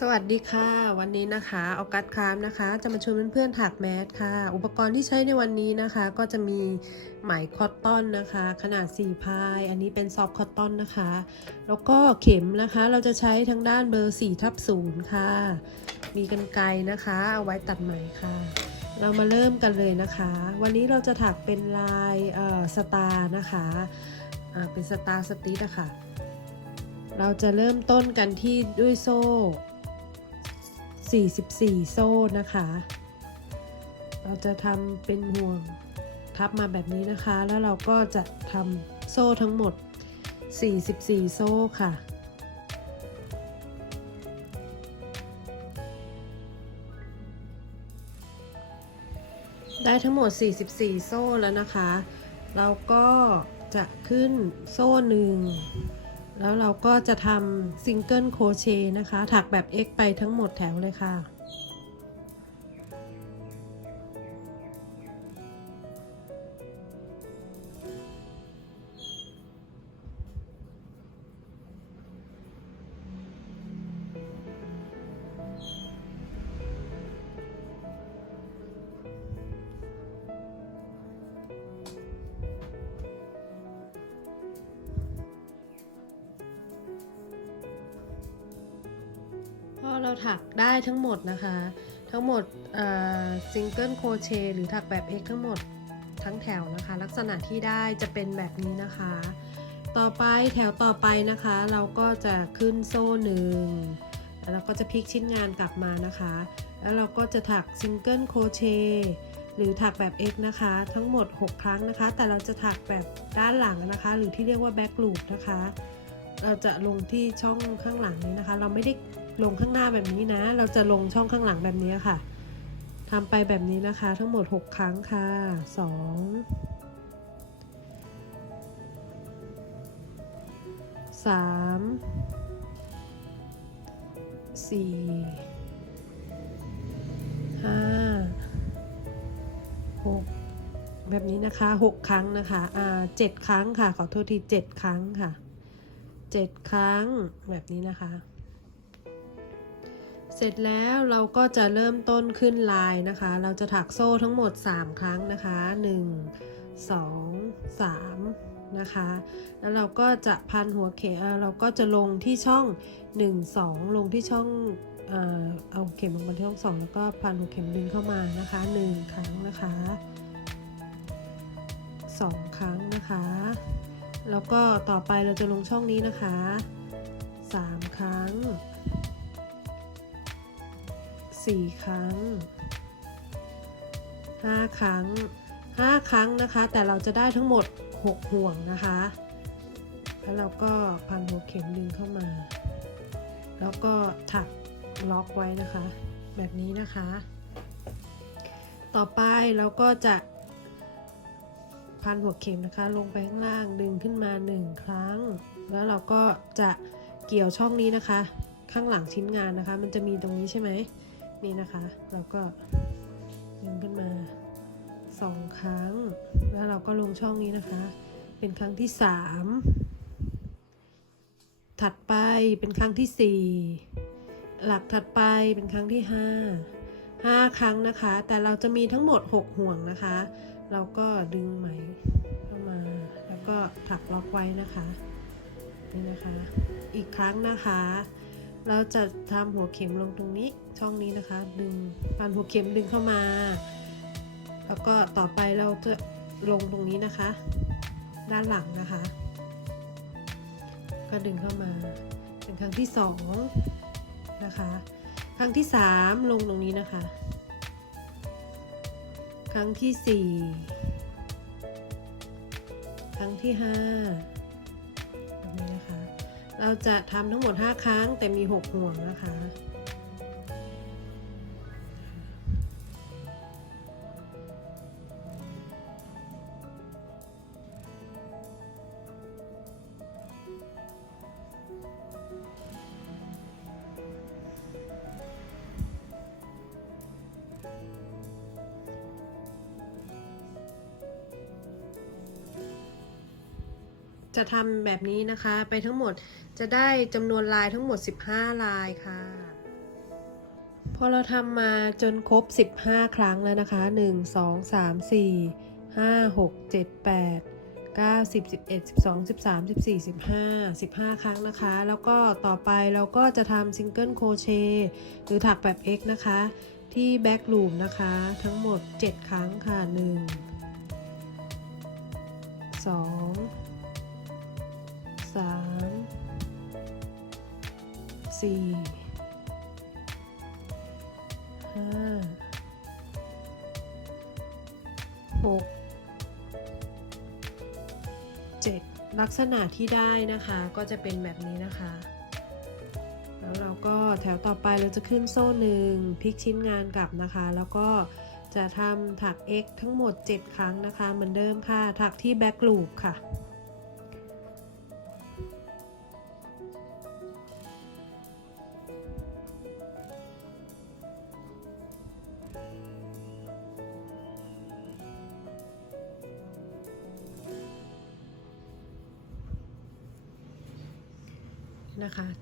สวัสดีค่ะ วันนี้นะคะออกัสครามนะคะ จะมาชวนเพื่อนๆถักแมสค่ะ อุปกรณ์ที่ใช้ในวันนี้นะคะ ก็จะมีไหมคอตตอนนะคะ ขนาด 4 พาย อันนี้เป็นซอฟคอตตอนนะคะ แล้วก็เข็มนะคะ เราจะใช้ทั้งด้านเบอร์4ทับ0ค่ะ มีกันไกนะคะ เอาไว้ตัดไหมค่ะ เรามาเริ่มกันเลยนะคะ วันนี้เราจะถักเป็นลายเออสตาร์นะคะอ่าเป็นสตาร์สติทอะค่ะเราจะเริ่มต้นกันที่ด้วยโซ่ 44 โซ่นะคะ เราจะทำเป็นห่วงทับมาแบบนี้นะคะ แล้วเราก็จะทำโซ่ทั้งหมด 44 โซ่ค่ะได้ทั้งหมด 44 โซ่แล้วนะคะ เราก็จะขึ้นโซ่หนึ่ง แล้วเราก็จะทำซิงเกิลโคเชต์นะคะ ถักแบบ X ไปทั้งหมดแถวเลยค่ะ เราถักได้ทั้งหมดนะคะ ทั้งหมดซิงเกิลโคเชหรือถักแบบ X ทั้งหมดทั้งแถวนะคะ ลักษณะที่ได้จะเป็นแบบนี้นะคะ ต่อไปแถวต่อไปนะคะ เราก็จะขึ้นโซ่หนึ่งแล้วเราก็จะพลิกชิ้นงานกลับมานะคะ แล้วเราก็จะถักซิงเกิลโคเชหรือถักแบบ X นะคะ ทั้งหมด 6 ครั้งนะคะ แต่เราจะถักแบบด้านหลังนะคะ หรือที่เรียกว่าแบ็กลูปนะคะ เราจะลงที่ช่องข้างหลังนี้นะคะ เราไม่ได้ ลงข้างหน้าแบบนี้นะ เราจะลงช่องข้างหลังแบบนี้ค่ะทำไปแบบนี้นะคะ ทั้งหมด 6 ครั้งค่ะ 2 3 4 5 6 แบบนี้นะคะ 6 ครั้งนะคะอ่า7ครั้งค่ะ ขอโทษที 7 ครั้งค่ะ 7 ครั้งแบบนี้นะคะ เสร็จแล้วเราก็จะเริ่มต้นขึ้นลายนะคะ เราจะถักโซ่ทั้งหมด 3 ครั้งนะคะ 1 2 3 นะคะ แล้วเราก็จะพันหัวเข็มเราก็จะลงที่ช่อง 1 2 ลงที่ช่องเอ่อเอาเข็มลงมาที่ช่อง 2 แล้วก็พันหัวเข็มดึงเข้ามานะคะ 1 ครั้งนะคะ 2 ครั้งนะคะ แล้วก็ต่อไปเราจะลงช่องนี้นะคะ 3 ครั้ง 4ครั้ง5ครั้ง5ครั้งนะคะ แต่เราจะได้ทั้งหมด6ห่วงนะคะ แล้วเราก็พันหัวเข็มดึงเข้ามา แล้วก็ถักล็อกไว้นะคะ แบบนี้นะคะ ต่อไปเราก็จะพันหัวเข็มนะคะ ลงไปข้างล่างดึงขึ้นมา 1 ครั้ง แล้วเราก็จะเกี่ยวช่องนี้นะคะ ข้างหลังชิ้นงานนะคะ มันจะมีตรงนี้ใช่ไหม นี่นะคะเราก็ดึงขึ้นมา2ครั้ง แล้วเราก็ลงช่องนี้นะคะ เป็นครั้งที่3ถัดไปเป็นครั้งที่4หลักถัดไปเป็นครั้งที่5 5ครั้งนะคะ แต่เราจะมีทั้งหมด6ห่วงนะคะ เราก็ดึงไหมเข้ามา แล้วก็ถักล็อกไว้นะคะนี่นะคะ อีกครั้งนะคะ เราจะทำหัวเข็มลงตรงนี้ช่องนี้นะคะ ดึงพันหัวเข็มดึงเข้ามา แล้วก็ต่อไปเราจะลงตรงนี้นะคะ ด้านหลังนะคะ ก็ดึงเข้ามาเป็นครั้งที่สองนะคะ ครั้งที่สามลงตรงนี้นะคะ ครั้งที่สี่ครั้งที่ห้า เราจะทำทั้งหมด 5 ครั้งแต่มี 6 ห่วงนะคะ จะทำแบบนี้นะคะ ไปทั้งหมดจะได้จำนวนลายทั้งหมด 15 ลายค่ะ พอเราทำมาจนครบ 15 ครั้งแล้วนะคะ 1 2 3 4 5 6 7 8 9 10 11 12 13 14 15 15 ครั้งนะคะ แล้วก็ต่อไปเราก็จะทำซิงเกิลโคเชหรือถักแบบ X นะคะ ที่แบ็กลูมนะคะ ทั้งหมด 7 ครั้งค่ะ 1 2 3 4ห้าหกเจ็ดลักษณะที่ได้นะคะก็จะเป็นแบบนี้นะคะ แล้วเราก็แถวต่อไปเราจะขึ้นโซ่หนึ่งพลิกชิ้นงานกลับนะคะ แล้วก็จะทำถัก X ทั้งหมด 7 ครั้งนะคะ เหมือนเดิมค่ะ ถักที่แบ็กลูปค่ะ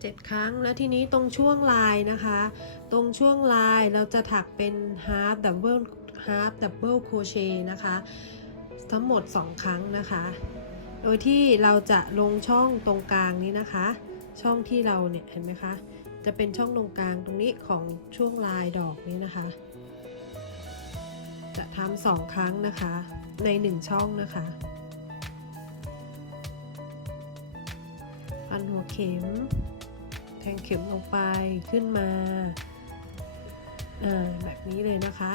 7 ครั้ง แล้วทีนี้ตรงช่วงลายนะคะ ตรงช่วงลายเราจะถักเป็น half double half double crochet นะคะ ทั้งหมด 2 ครั้งนะคะ โดยที่เราจะลงช่องตรงกลางนี้นะคะ ช่องที่เราเนี่ยเห็นไหมคะ จะเป็นช่องตรงกลางตรงนี้ของช่วงลายดอกนี้นะคะ จะทำสองครั้งนะคะ ใน 1 ช่องนะคะพันหัวเข็ม แทงเข็มลงไปขึ้นมาแบบนี้เลยนะคะ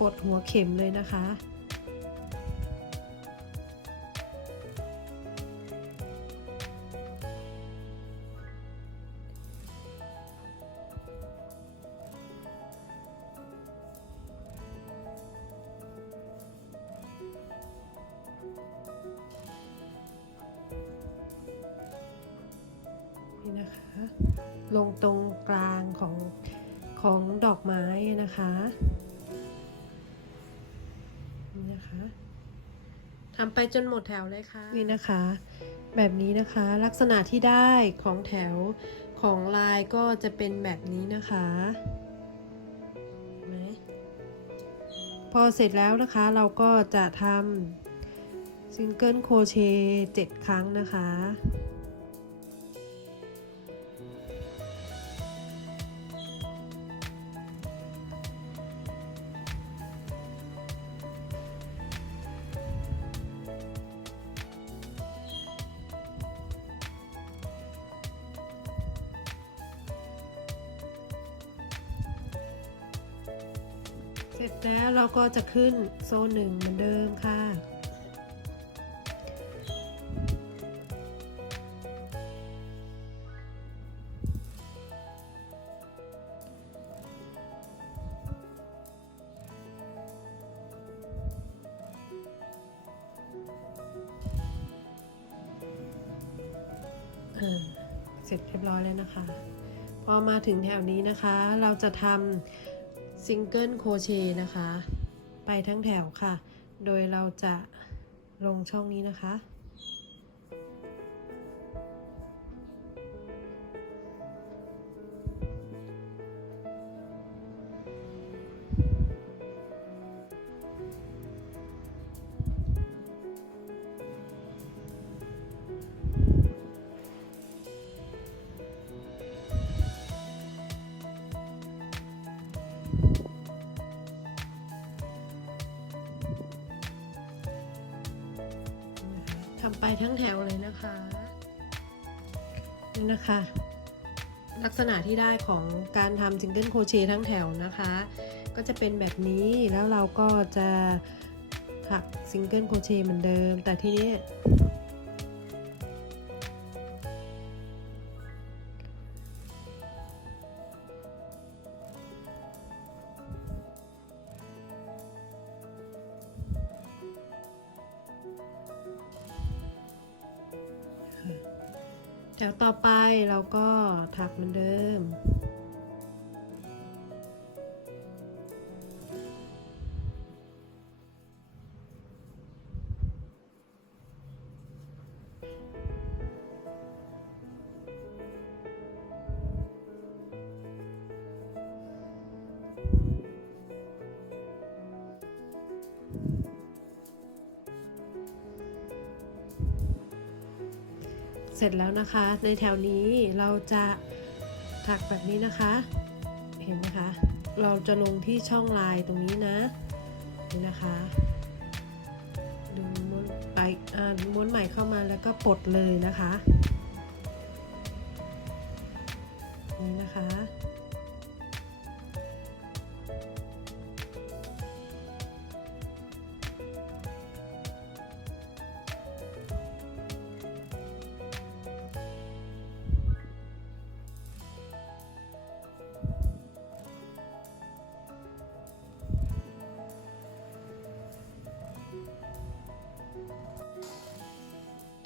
กดหัวเข็มเลยนะคะ นี่นะคะ ลงตรงกลางของของดอกไม้นะคะนี่นะคะทำไปจนหมดแถวเลยค่ะนี่นะคะ แบบนี้นะคะลักษณะที่ได้ของแถวของลายก็จะเป็นแบบนี้นะคะเห็นไหมพอเสร็จแล้วนะคะเราก็จะทำซิงเกิลโคเชต์7ครั้งนะคะ ก็จะขึ้นโซนหนึ่งเหมือนเดิมค่ะ เสร็จเรียบร้อยแล้วนะคะ พอมาถึงแถวนี้นะคะ เราจะทำซิงเกิลโคเชต์นะคะ ไปทั้งแถวค่ะ โดยเราจะลงช่องนี้นะคะ ทั้งแถวเลยนะคะนี่นะคะ ลักษณะที่ได้ของการทำซิงเกิลโคเชต์ทั้งแถวนะคะ ก็จะเป็นแบบนี้แล้วเราก็จะถักซิงเกิลโคเชต์เหมือนเดิม แต่ทีนี้ แถวต่อไปเราก็ถักเหมือนเดิม เสร็จแล้วนะคะ ในแถวนี้เราจะถักแบบนี้นะคะ เห็นไหมคะ เราจะลงที่ช่องลายตรงนี้นะนี่นะคะดึงม้วนไปอ่าม้วนใหม่เข้ามาแล้วก็ปลดเลยนะคะ นี่นะคะ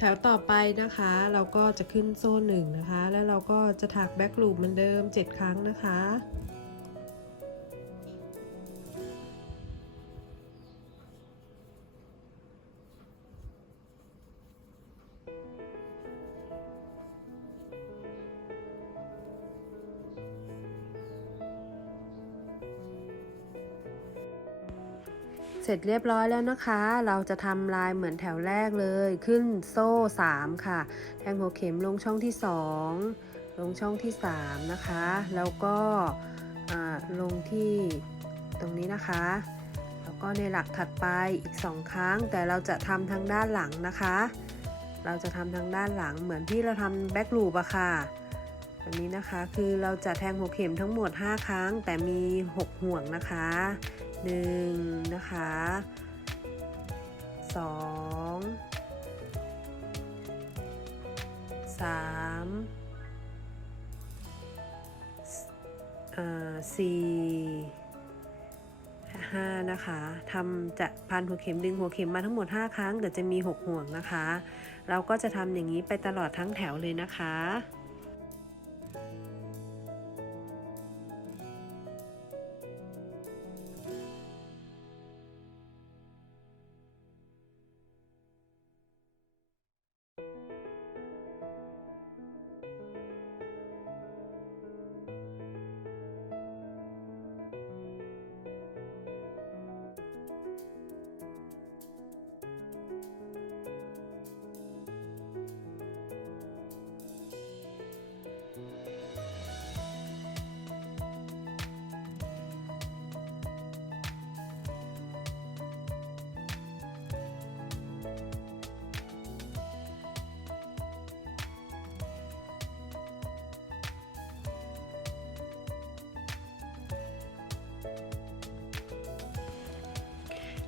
แถวต่อไปนะคะ เราก็จะขึ้นโซ่หนึ่งนะคะ แล้วเราก็จะถักแบ็กลูปเหมือนเดิม 7 ครั้งนะคะ เร็จเรียบร้อยแล้วนะคะ เราจะทำลายเหมือนแถวแรกเลยขึ้นโซ่ 3 ค่ะ แทงหัวเข็มลงช่องที่ 2 ลงช่องที่ 3 นะคะ แล้วก็ลงที่ตรงนี้นะคะ แล้วก็ในหลักถัดไปอีก 2 ครั้ง แต่เราจะทำทางด้านหลังนะคะ เราจะทำทางด้านหลังเหมือนที่เราทำแบ็กลูปอะค่ะแบบนี้นะคะคือเราจะแทงหัวเข็มทั้งหมด 5 ครั้ง แต่มี 6 ห่วงนะคะ หนึ่งนะคะสองสามอ่าสี่ห้านะคะทำจะพันหัวเข็มดึงหัวเข็มมาทั้งหมด 5 ครั้งแต่จะมี 6 ห่วงนะคะ เราก็จะทำอย่างนี้ไปตลอดทั้งแถวเลยนะคะ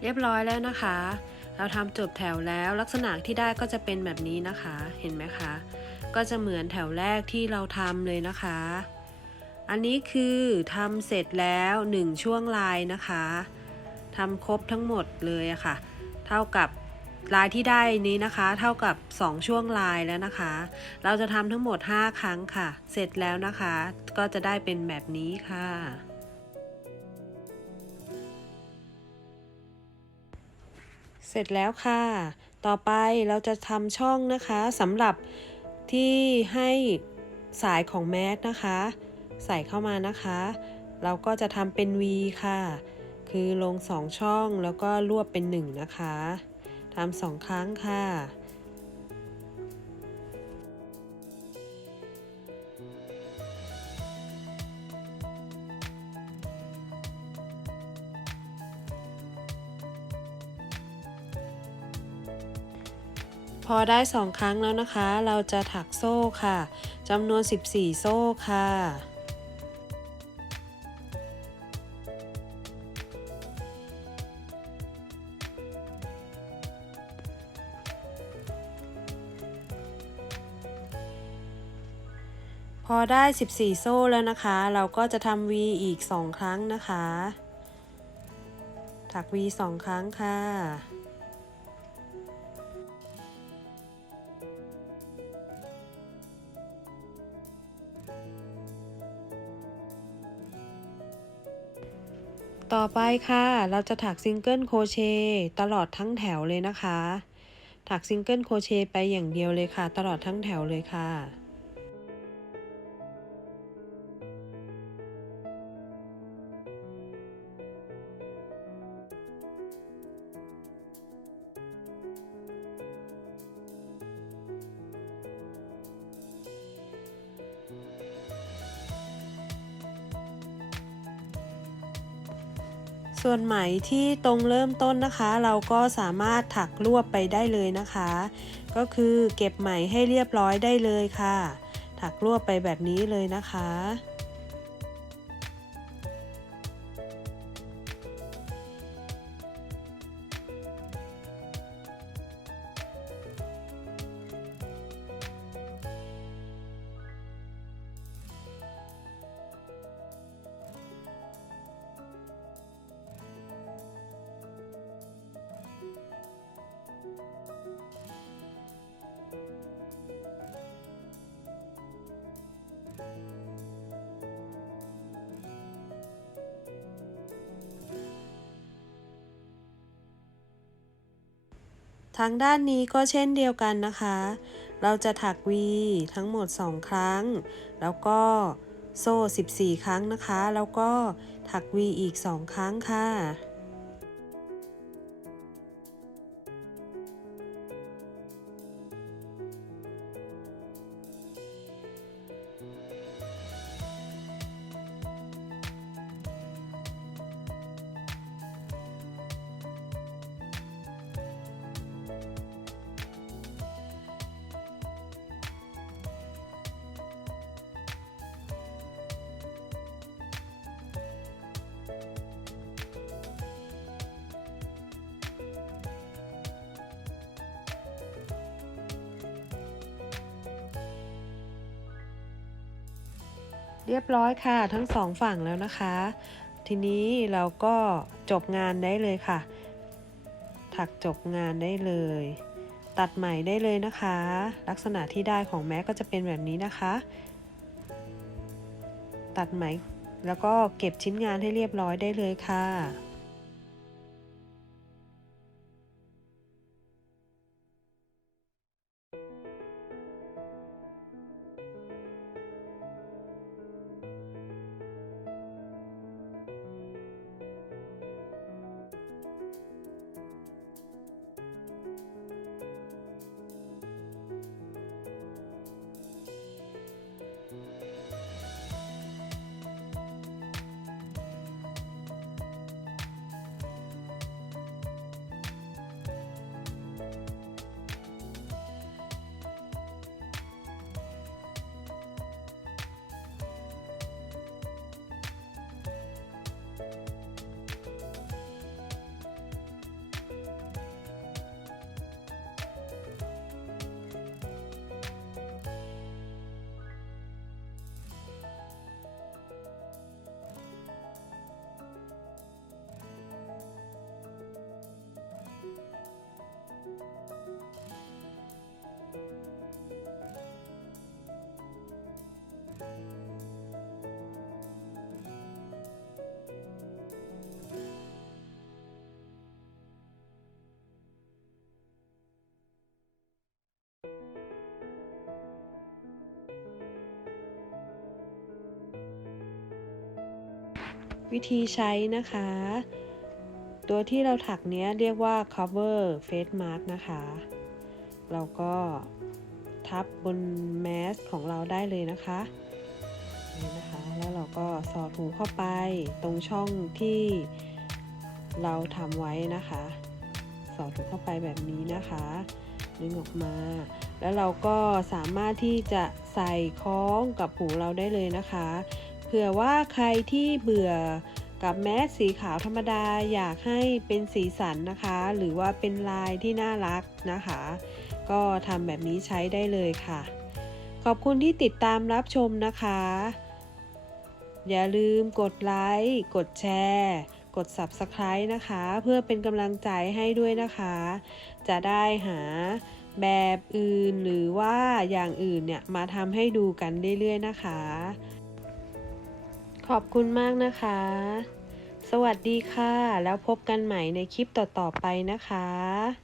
เรียบร้อยแล้วนะคะ เราทำจบแถวแล้วลักษณะที่ได้ก็จะเป็นแบบนี้นะคะ เห็นไหมคะ ก็จะเหมือนแถวแรกที่เราทำเลยนะคะ อันนี้คือทำเสร็จแล้ว1ช่วงลายนะคะทำครบทั้งหมดเลยอะค่ะ เท่ากับลายที่ได้นี้นะคะ เท่ากับ 2 ช่วงลายแล้วนะคะ เราจะทำทั้งหมด 5 ครั้งค่ะ เสร็จแล้วนะคะ ก็จะได้เป็นแบบนี้ค่ะ เสร็จแล้วค่ะ ต่อไปเราจะทำช่องนะคะสำหรับที่ให้สายของแมสนะคะ ใส่เข้ามานะคะ เราก็จะทำเป็น V ค่ะ คือลง 2 ช่องแล้วก็รวบเป็น 1 นะคะทำสองครั้งค่ะ พอได้ 2 ครั้งแล้วนะคะ เราจะถักโซ่ค่ะจำนวน 14 โซ่ค่ะพอได้ 14 โซ่แล้วนะคะ เราก็จะทำ V อีก 2 ครั้งนะคะ ถัก V 2 ครั้งค่ะ ต่อไปค่ะ เราจะถักซิงเกิลโครเชต์ตลอดทั้งแถวเลยนะคะ ถักซิงเกิลโครเชต์ไปอย่างเดียวเลยค่ะ ตลอดทั้งแถวเลยค่ะ วนไหมที่ตรงเริ่มต้นนะคะ เราก็สามารถถักรวบไปได้เลยนะคะ ก็คือเก็บไหมให้เรียบร้อยได้เลยค่ะ ถักรวบไปแบบนี้เลยนะคะ ทางด้านนี้ก็เช่นเดียวกันนะคะ เราจะถักวีทั้งหมด 2 ครั้ง แล้วก็โซ่ 14 ครั้งนะคะ แล้วก็ถักวีอีก 2 ครั้งค่ะ เรียบร้อยค่ะทั้งสองฝั่งแล้วนะคะ ทีนี้เราก็จบงานได้เลยค่ะ ถักจบงานได้เลย ตัดใหม่ได้เลยนะคะ ลักษณะที่ได้ของแม้ก็จะเป็นแบบนี้นะคะ ตัดไหมแล้วก็เก็บชิ้นงานให้เรียบร้อยได้เลยค่ะ วิธีใช้นะคะ ตัวที่เราถักเนี้ยเรียกว่า cover face mask นะคะ เราก็ทับบนแมสของเราได้เลยนะคะนี่นะคะ แล้วเราก็สอดหูเข้าไปตรงช่องที่เราทำไว้นะคะ สอดหูเข้าไปแบบนี้นะคะดึงออกมา แล้วเราก็สามารถที่จะใส่คล้องกับหูเราได้เลยนะคะ เผื่อว่าใครที่เบื่อกับแมสสีขาวธรรมดาอยากให้เป็นสีสันนะคะ หรือว่าเป็นลายที่น่ารักนะคะ ก็ทำแบบนี้ใช้ได้เลยค่ะ ขอบคุณที่ติดตามรับชมนะคะ อย่าลืมกดไลค์กดแชร์กด Subscribe นะคะ เพื่อเป็นกำลังใจให้ด้วยนะคะ จะได้หาแบบอื่นหรือว่าอย่างอื่นเนี่ย มาทำให้ดูกันเรื่อยๆนะคะ ขอบคุณมากนะคะ สวัสดีค่ะ แล้วพบกันใหม่ในคลิปต่อๆไปนะคะ